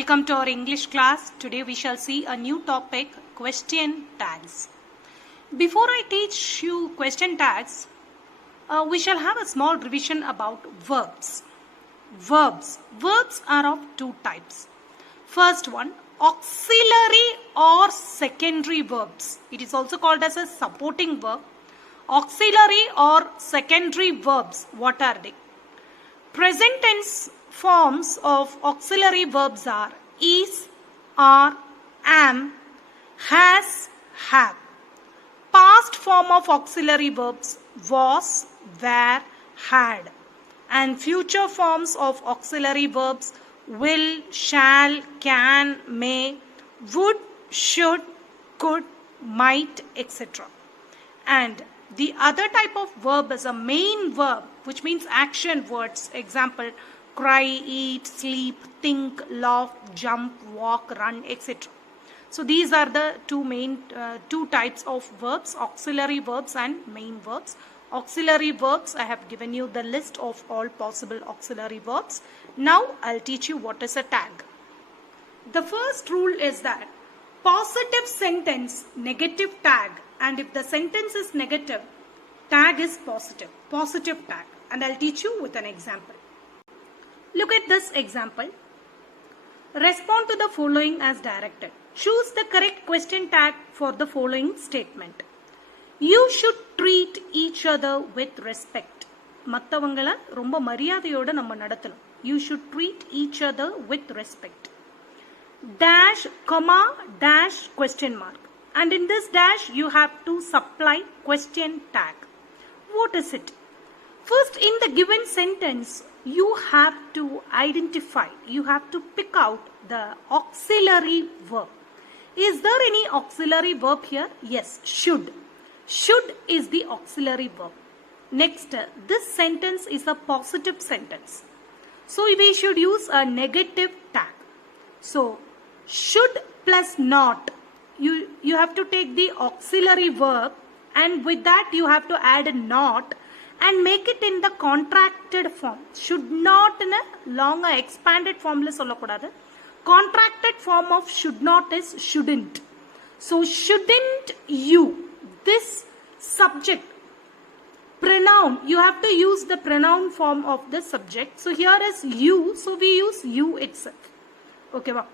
Welcome to our English class. Today we shall see a new topic, question tags. Before I teach you question tags, we shall have a small revision about verbs. Verbs are of two types. First one, auxiliary or secondary verbs. It is also called as a supporting verb. Auxiliary or secondary verbs, what are they? Present tense forms of auxiliary verbs are is, are, am, has, have. Past form of auxiliary verbs was, were, had. And future forms of auxiliary verbs will, shall, can, may, would, should, could, might, etc. And the other type of verb is a main verb, which means action words. Example, cry, eat, sleep, think, laugh, jump, walk, run, etc. So these are the two types of verbs, auxiliary verbs and main verbs. Auxiliary verbs, I have given you the list of all possible auxiliary verbs. Now I'll teach you what is a tag. The first rule is that positive sentence, negative tag, and if the sentence is negative, tag is positive tag. And I'll teach you with an example. Look at this example. Respond to the following as directed. Choose the correct question tag for the following statement. You should treat each other with respect. மத்தவங்கள ரொம்ப மரியாதையோட நம்ம நடத்தணும். You should treat each other with respect. Dash, comma, dash, question mark. And in this dash, you have to supply question tag. What is it? First, in the given sentence, you have to identify, you have to pick out the auxiliary verb. Is there any auxiliary verb here? Yes, should. Should is the auxiliary verb. Next, this sentence is a positive sentence. So we should use a negative tag. So, should plus not. You have to take the auxiliary verb and with that you have to add a not and make it in the contracted form. Should not in a longer expanded form la sollakudadu. Contracted form of should not is shouldn't. So shouldn't you, this subject pronoun, you have to use the pronoun form of the subject. So here is you, so we use you itself. Okay, wow.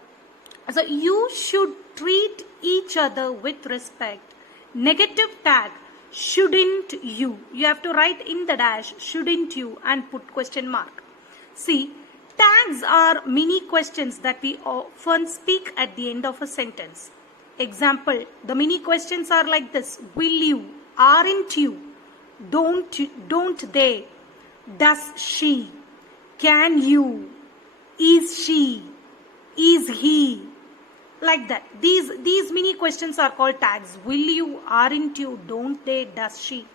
So you should treat each other with respect. Negative tag, shouldn't you. You have to write in the dash, shouldn't you, and put question mark. See, tags are mini questions that we often speak at the end of a sentence. Example, the mini questions are like this. Will you, aren't you, don't they, does she, can you, is she, is he, like that. These mini questions are called tags. Will you, aren't you, don't they, does she.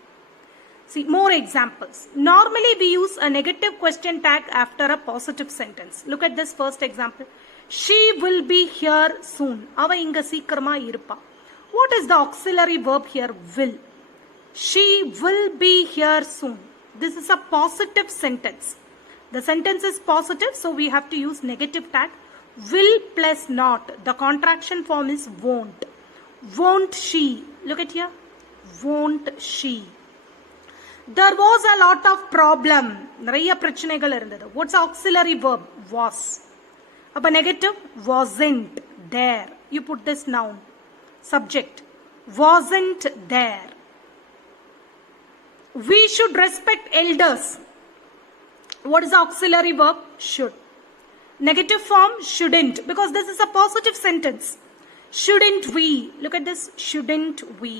See, more examples. Normally we use a negative question tag after a positive sentence. Look at this first example. She will be here soon. Ava inga seekarama irpa. What is the auxiliary verb here? Will. She will be here soon. This is a positive sentence. The sentence is positive, so we have to use negative tag. Will plus not. The contraction form is won't. Won't she? Look at here. Won't she? There was a lot of problem. நிறைய பிரச்சனைகள் இருந்தது. What's the auxiliary verb? Was. அப்ப negative wasn't there. You put this noun. Subject wasn't there. We should respect elders. What is the auxiliary verb? Should. Negative form, shouldn't, because this is a positive sentence. Shouldn't we? Look at this. Shouldn't we?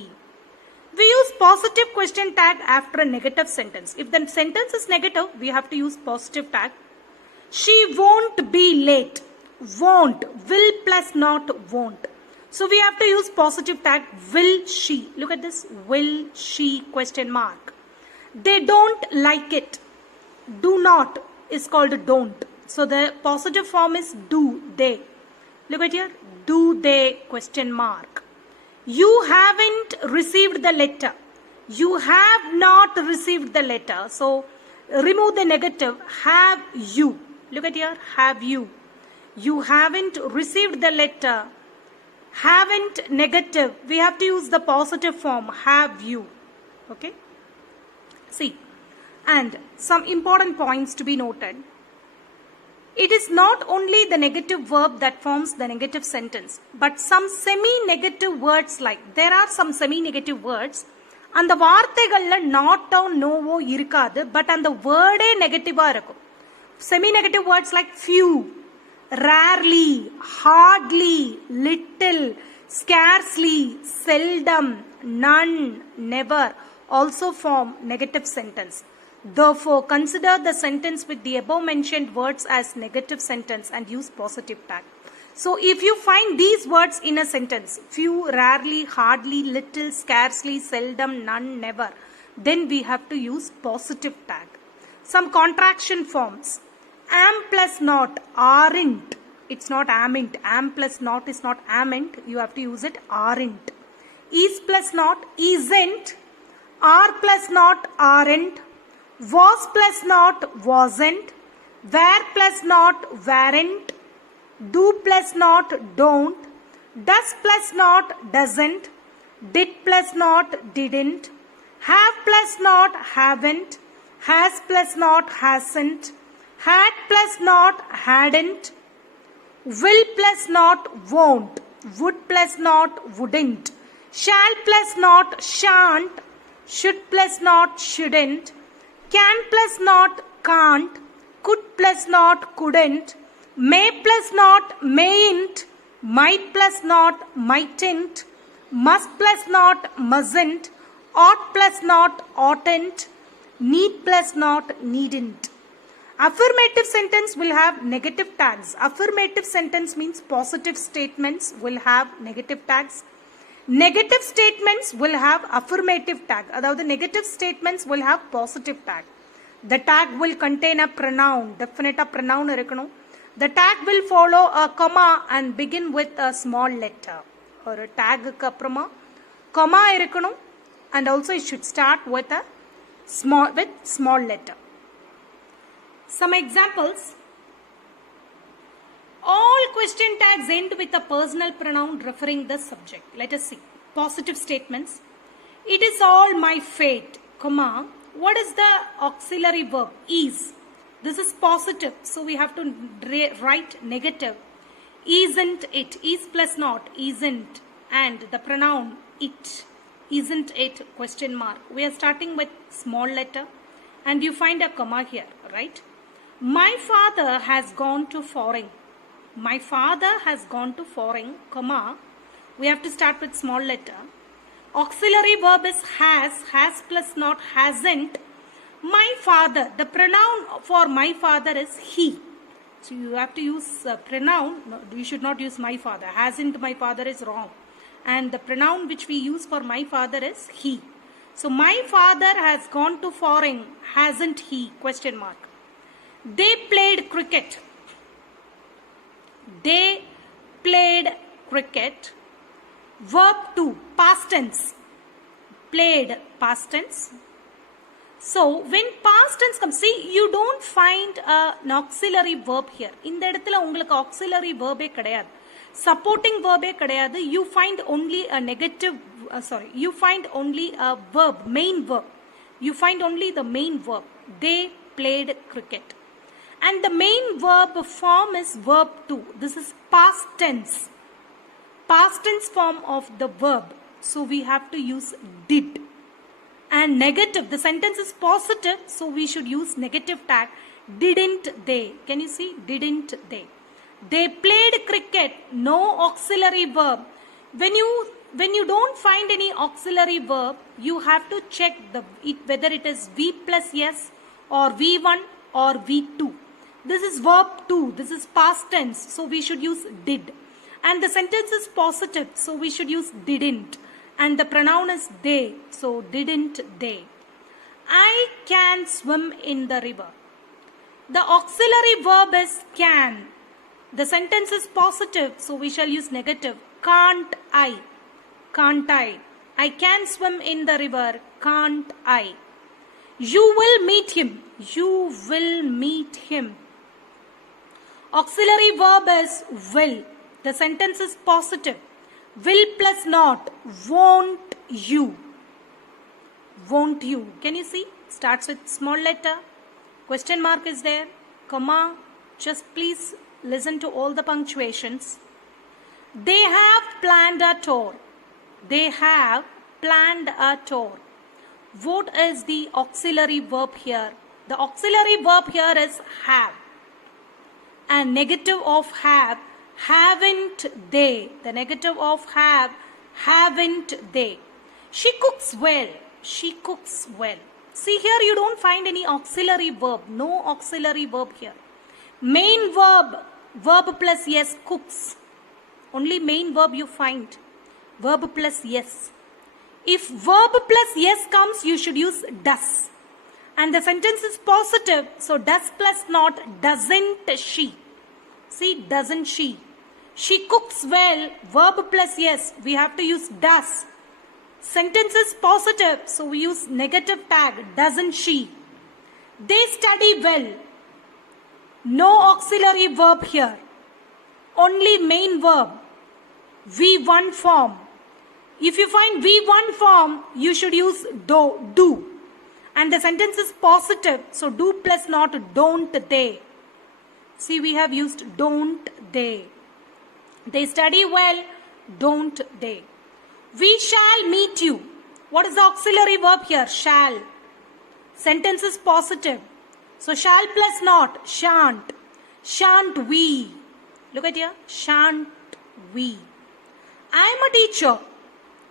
We use positive question tag after a negative sentence. If the sentence is negative, we have to use positive tag. She won't be late. Won't. Will plus not won't. So we have to use positive tag. Will she? Look at this. Will she? Question mark. They don't like it. Do not is called don't. So the positive form is do, they. Look at here. Do they? Question mark. You haven't received the letter. You have not received the letter. So remove the negative. Have you. Look at here. Have you. You haven't received the letter. Haven't negative. We have to use the positive form. Have you. Okay. See. And some important points to be noted. It is not only the negative verb that forms the negative sentence, but some semi-negative words like, there are some semi-negative words. அந்த வார்த்தைகள்ல NATO Novo இருக்காது, but அந்த வேர்டே நெகட்டிவா இருக்கும். Semi-negative words like few, rarely, hardly, little, scarcely, seldom, none, never also form negative sentence. Therefore, consider the sentence with the above mentioned words as negative sentence and use positive tag. So, if you find these words in a sentence, few, rarely, hardly, little, scarcely, seldom, none, never, then we have to use positive tag. Some contraction forms. Am plus not, aren't. It's not amn't. Am plus not is not amn't. You have to use it aren't. Is plus not, isn't. Are plus not, aren't. Was plus not, wasn't. Were plus not, weren't. Do plus not, don't. Does plus not, doesn't. Did plus not, didn't. Have plus not, haven't. Has plus not, hasn't. Had plus not, hadn't. Will plus not, won't. Would plus not, wouldn't. Shall plus not, shan't. Should plus not, shouldn't. Can plus not, can't. Could plus not, couldn't. May plus not, mayn't. Might plus not, mightn't. Must plus not, mustn't. Ought plus not, oughtn't. Need plus not, needn't. Affirmative sentence will have negative tags. Affirmative sentence means positive statements will have negative tags. Negative statements will have affirmative tag. Aதாவது negative statements will have positive tag. The tag will contain a pronoun. Definite pronoun இருக்கணும். The tag will follow a comma and begin with a small letter. ஒரு tagக்கு அப்புறமா comma இருக்கணும், and also it should start with a small letter. Some examples. All question tags end with a personal pronoun referring the subject. Let us see. Positive statements. It is all my fate, comma. What is the auxiliary verb? Is. This is positive, so we have to write negative. Isn't it? Is plus not, isn't. And the pronoun it. Isn't it? Question mark. We are starting with small letter, and you find a comma here, right? My father has gone to foreign. My father has gone to foreign, comma. We have to start with small letter. Auxiliary verb is has plus not, hasn't. My father, the pronoun for my father is he. So you have to use pronoun. No, you should not use my father. Hasn't my father is wrong. And the pronoun which we use for my father is he. So my father has gone to foreign, hasn't he? Question mark. They played cricket. They played cricket. Verb 2, past tense. Played, past tense. So when past tense comes, see, you don't find an auxiliary verb here. இந்த இடத்துல உங்களுக்கு auxiliary verb கிடையாது. Supporting verb கிடையாது. You find only a negative, you find only a verb, main verb. You find only the main verb. They played cricket. And the main verb form is verb 2. This is past tense. Past tense form of the verb. So we have to use did. And negative. The sentence is positive. So we should use negative tag. Didn't they? Can you see? Didn't they? They played cricket. No auxiliary verb. When you don't find any auxiliary verb, you have to check whether it is V plus S or V1 or V2. This is verb 2. This is past tense. So we should use did. And the sentence is positive. So we should use didn't. And the pronoun is they. So didn't they. I can swim in the river. The auxiliary verb is can. The sentence is positive. So we shall use negative. Can't I? Can't I? I can swim in the river. Can't I? You will meet him. You will meet him. Auxiliary verb is will. The sentence is positive. Will plus not. Won't you. Won't you. Can you see? Starts with small letter. Question mark is there. Comma. Just please listen to all the punctuations. They have planned a tour. They have planned a tour. What is the auxiliary verb here? The auxiliary verb here is have. And negative of have, haven't they. The negative of have, haven't they. She cooks well. She cooks well. See here you don't find any auxiliary verb. No auxiliary verb here. Main verb, verb plus yes, cooks. Only main verb you find. Verb plus yes. If verb plus yes comes, you should use does. And the sentence is positive. So does plus not, doesn't she. See, doesn't she. She cooks well. Verb plus yes. We have to use does. Sentence is positive. So we use negative tag. Doesn't she. They study well. No auxiliary verb here. Only main verb. V1 form. If you find V1 form, you should use do. And the sentence is positive. So do plus not, don't they. See, we have used don't they. They study well, don't they. We shall meet you. What is the auxiliary verb here? Shall. Sentence is positive. So shall plus not, shan't. Shan't we. Look at here. Shan't we. I am a teacher.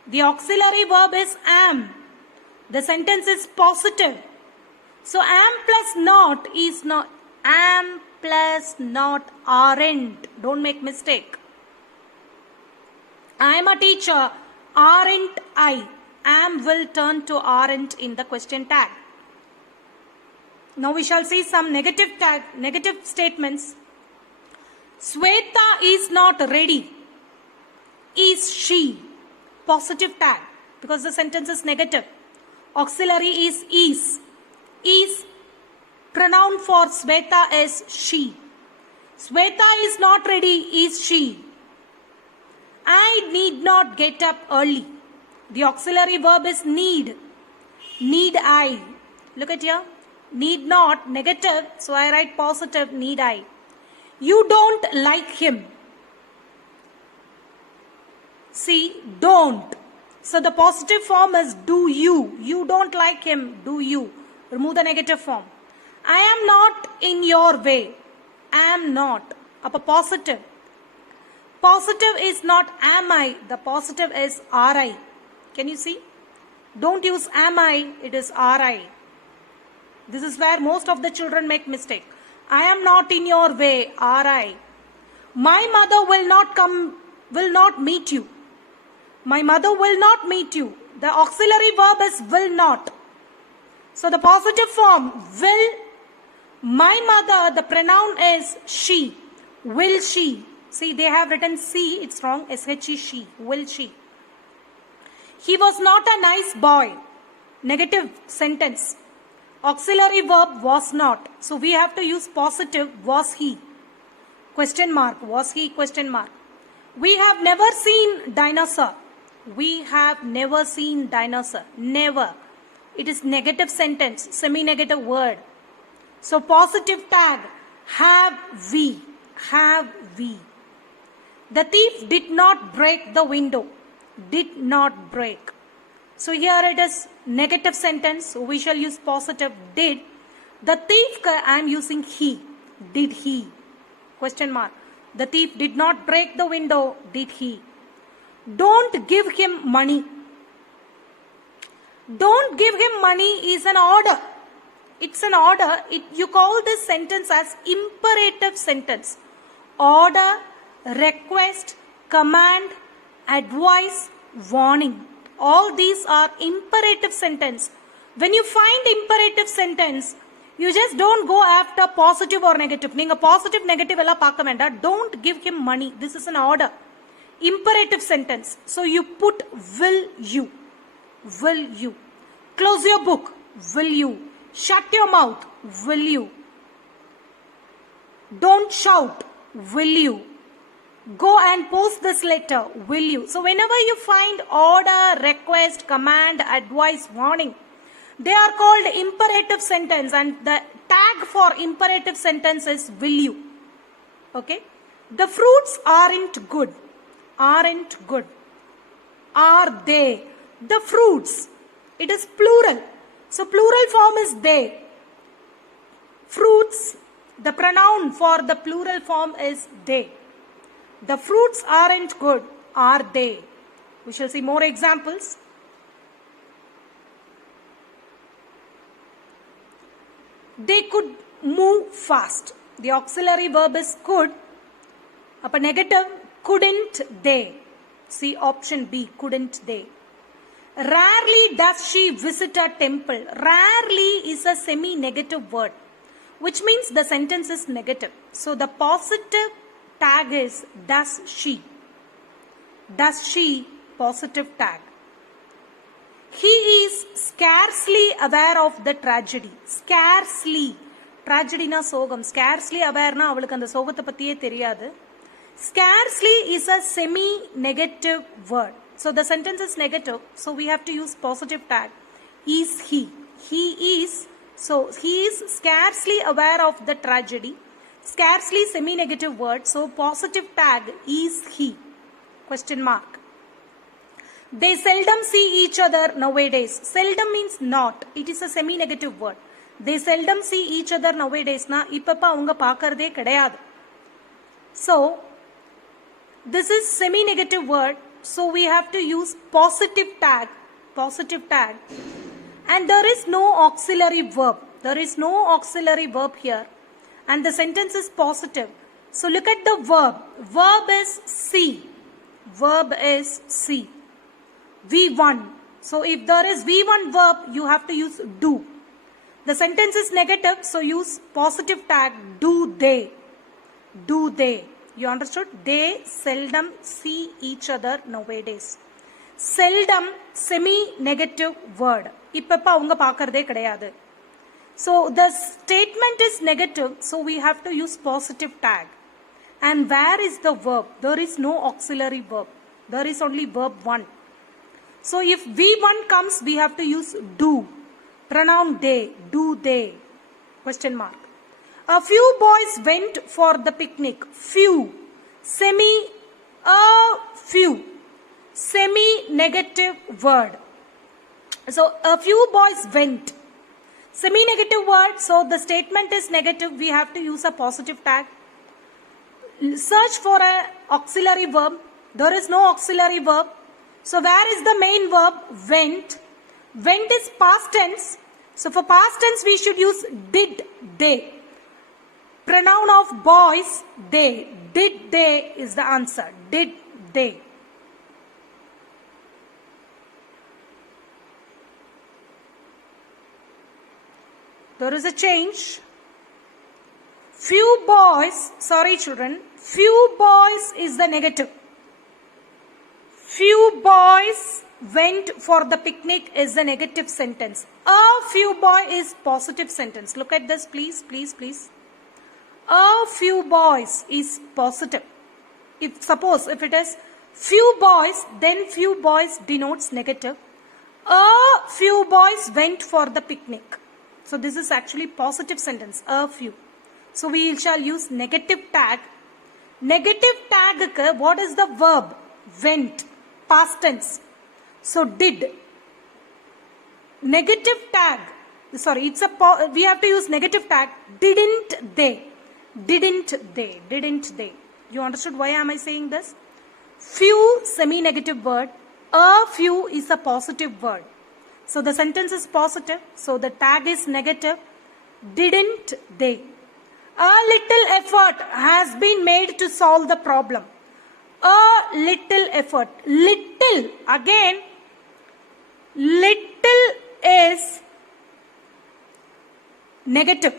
The auxiliary verb is am. The sentence is positive. So am plus not is not. Am plus not aren't. Don't make mistake. I am a teacher. Aren't I. Am will turn to aren't in the question tag. Now we shall see some negative statements. Sweta is not ready. Is she. Positive tag because the sentence is negative. Auxiliary is. Is pronoun for Sweta is she. Sweta is not ready. Is she. I need not get up early. The auxiliary verb is need. Need I. Look at here. Need not, negative. So I write positive, need I. You don't like him. See, don't. So the positive form is do you. You don't like him, do you. Remove the negative form. I am not in your way. Am not. Up a positive. Positive is not am I. The positive is are I. Can you see? Don't use am I. It is are I. This is where most of the children make mistake. I am not in your way. Are I. My mother will not meet you. My mother will not meet you. The auxiliary verb is will not. So the positive form will. My mother, the pronoun is she. Will she. See, they have written C. It's wrong. S-H-E, she. Will she. He was not a nice boy. Negative sentence. Auxiliary verb was not. So we have to use positive was he. Question mark. Was he? Question mark. We have never seen dinosaur. We have never seen dinosaur. Never. It is negative sentence. Semi-negative word. So positive tag. Have we. Have we. The thief did not break the window. Did not break. So here it is negative sentence. So we shall use positive did. The thief, I am using he. Did he? Question mark. The thief did not break the window. Did he? Don't give him money. Don't give him money is an order. It's an order. You call this sentence as imperative sentence. Order, request, command, advice, warning. All these are imperative sentence. When you find imperative sentence, you just don't go after positive or negative. Neenga positive, negative ella paaka venda. Don't give him money. This is an order. Imperative sentence. So you put will you. Will you. Close your book. Will you. Shut your mouth. Will you. Don't shout. will you. Go and post this letter, will you. So whenever you find order, request, command, advice, warning, they are called imperative sentence, and the tag for imperative sentence is will you. Okay. The fruits aren't good. Aren't good. Are they? The fruits. It is plural. So plural form is they. Fruits. The pronoun for the plural form is they. The fruits aren't good. Are they? We shall see more examples. They could move fast. The auxiliary verb is could. Up a negative, couldn't they? See option B, couldn't they. Rarely does she visit a temple. Rarely is a semi-negative word, which means the sentence is negative. So the positive tag is does she. Does she, positive tag. He is scarcely aware of the tragedy. Scarcely. Tragedy na sogam. Scarcely aware na avalukku and sogatha pathiye theriyadu. Scarcely is a semi-negative word. So the sentence is negative. So we have to use positive tag. Is he. He is. So he is scarcely aware of the tragedy. Scarcely semi-negative word. So positive tag is he. Question mark. They seldom see each other nowadays. Seldom means not. It is a semi-negative word. They seldom see each other nowadays. Na ippa avanga paakarde kedaiyadu. So this is semi-negative word. So we have to use positive tag. Positive tag. And there is no auxiliary verb. There is no auxiliary verb here. And the sentence is positive. So look at the verb. Verb is see. Verb is see. V1. So if there is V1 verb, you have to use do. The sentence is negative, so use positive tag do they. Do they. You understood? They seldom see each other nowadays. Seldom semi-negative word. Ippappa avanga paakarde kedaiyadu. So the statement is negative, so we have to use positive tag. And where is the verb? There is no auxiliary verb. There is only verb 1. So if V1 comes, we have to use do. Pronoun they. Do they. Question mark. A few boys went for the picnic. Few. Semi. A few. Semi-negative word. So a few boys went. Semi-negative word. So the statement is negative. We have to use a positive tag. Search for an auxiliary verb. There is no auxiliary verb. So where is the main verb? Went. Went is past tense. So for past tense we should use did they. Pronoun of boys they. Did they is the answer. Did they. There is a change. Few boys, sorry children, few boys is the negative. Few boys went for the picnic is a negative sentence. A few boy is positive sentence. Look at this please, please, please. A few boys is positive. Suppose if it is few boys, then few boys denotes negative. A few boys went for the picnic. So this is actually positive sentence. A few. So we shall use negative tag. Negative tag, what is the verb? Went. Past tense. So did. Negative tag. Sorry, we have to use negative tag. Didn't they? Didn't they? Didn't they? You understood why am I saying this? Few semi-negative word. A few is a positive word. So the sentence is positive. So the tag is negative. Didn't they? A little effort has been made to solve the problem. A little effort. Little. Again, little is negative.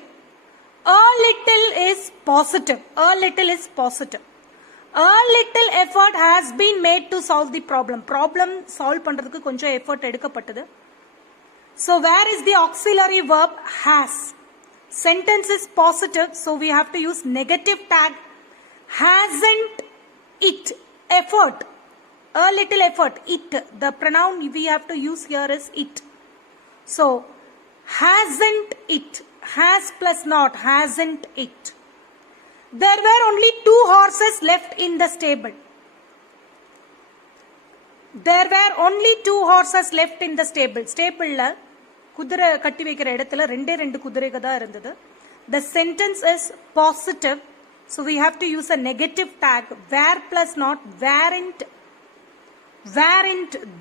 A little is positive. A little is positive. A little effort has been made to solve the problem. Problem solve பண்றதுக்கு கொஞ்சம் effort எடுக்கப்பட்டது. So where is the auxiliary verb? Has. Sentence is positive, so we have to use negative tag. hasn't it, effort, a little effort, it, the pronoun we have to use here is it. So, hasn't it, has plus not, hasn't it. There were only 2 horses left in the stable. There were only 2 horses left in the stable. Stable kudura katti vekkira edathila rendu kuduraiga da irundhathu. The sentence is positive, so we have to use a negative tag, were plus not, weren't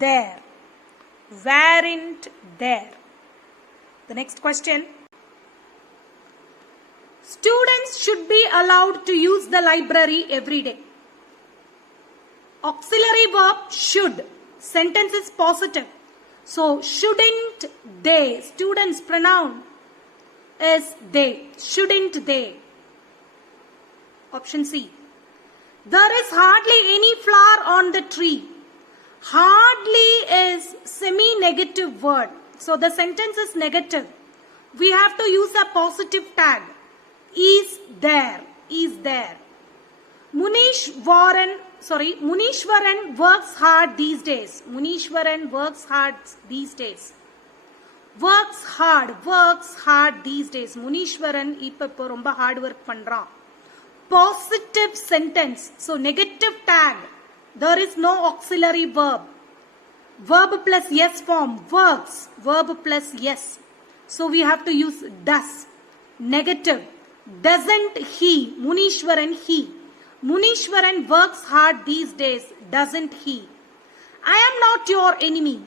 there, weren't there. The next question. Students should be allowed to use the library every day. Auxiliary verb should. Sentence is positive. So, shouldn't they? Students' pronoun is they. Shouldn't they? Option C. There is hardly any flower on the tree. Hardly is semi-negative word. So, the sentence is negative. We have to use a positive tag. Is there. Is there. Munishwaran works hard these days. Munishwaran works hard these days. Works hard these days. Munishwaran இப்போ ரொம்ப hard work பண்றான். Positive sentence. So negative tag. There is no auxiliary verb. Verb plus yes form. Works. Verb plus yes. So we have to use does. Negative. Doesn't he? Munishwaran he. Munishwaran works hard these days. Doesn't he? I am not your enemy.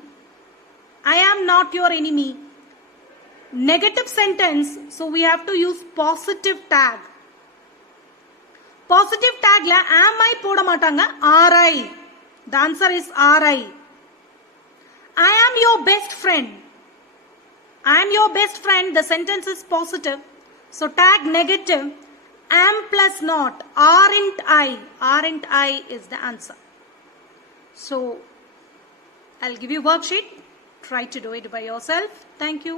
I am not your enemy. Negative sentence. So we have to use positive tag. Positive tag la am I போட மாட்டாங்க RI. The answer is RI. I am your best friend. I am your best friend. The sentence is positive. So tag negative. Am plus not. Aren't I? Aren't I is the answer. So I'll give you a worksheet. Try to do it by yourself. Thank you.